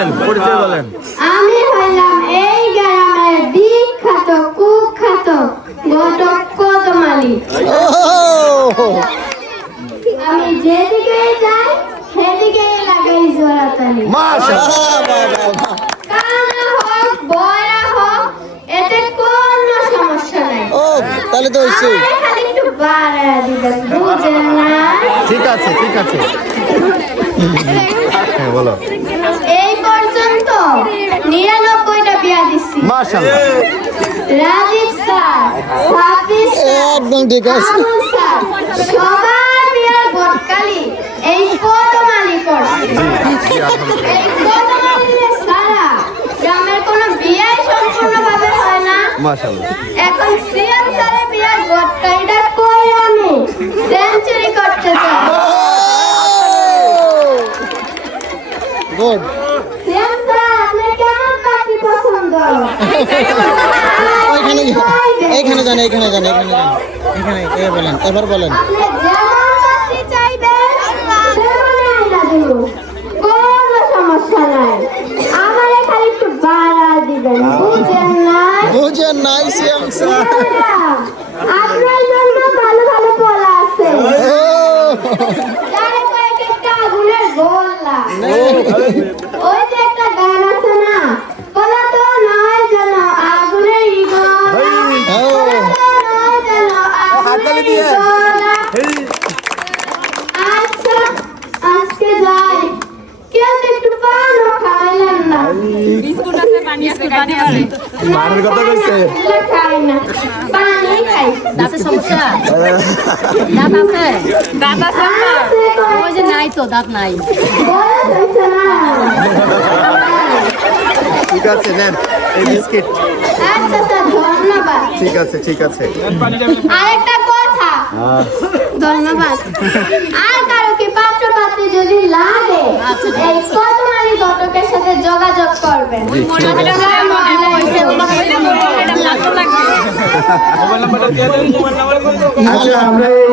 বলেন, পরিচয় বলেন। আমি হইলাম এই গ্রামের বিখ্যাত কুখ্যাত ঘটক কদমালী। আমি যেদিকে যাই সেদিকেই লাগাই জোড়াতালি। মাশাআল্লাহ। কানা হোক বয়রা হোক এতে কোনো সমস্যা নাই। ও তাহলে তো হইছে। আমারে খালি একটু বাড়ায় দিবেন, বুঝেন না? ঠিক আছে, ঠিক আছে। হ্যাঁ বলো। এই পর্যন্ত 99টা বিয়া দিছি। মাশাআল্লাহ। রাজীব স্যার, সাবির স্যার, একদম ঠিক আছে। আবুল স্যার, সবার বিয়ার বটকালি এই কদমালী করছে। এই কদমালী ছাড়া গ্রামের কোনো বিয়াই সম্পূর্ণভাবে হয় না। মাশাআল্লাহ। এখন সিএম স্যারের বিয়ার বটকালিটা কই আমি সেঞ্চুরি করতে চাই। গুড। সিএম স্যার আপনার কেমন পাখি পছন্দ? ওইখানে এইখানে যান, এইখানে যান, এইখানে যান, এখানে এ বলেন, এবার বলেন। আপনি যেমন পাখি চাইবেন তেমনই আইনা দিব, কোনো সমস্যা নাই। আমারে খালি একটু বাড়া দিবেন, বুঝেন না? বুঝেন নাই সিএম স্যার। আপনার জন্য ভালো ভালো পোলা আছে, ও যারে কয়েক একটা আগুনের গোল্লা। ওই যে একটা গান আছে না, পোলা তো নয় যেন আগুনের ইগোলা, পোলা তো নয় যেন আগুনের ইগোলা। আচ্ছা আজকে যাই, কেউ তো একটু পানও খাইলেন না। মানের কথা কইছে। এগুলো খাই না, পানি খাই। দাঁতের সমস্যা? দাঁত আছে? দাঁত আছে? আছে তো, ওই যে নাই তো, দাঁত নাই। বয়স হয়েছে না। ঠিক আছে, নেন এই বিস্কিট। আচ্ছা স্যার, ধন্যবাদ। ঠিক আছে, ঠিক আছে। আরেকটা কথা, ধন্যবাদ। আর কারো কি পাত্র পাত্রী যদি লাগে এই কদমালী ঘটকের সাথে যোগাযোগ করবেন। আচ্ছা আমরা এই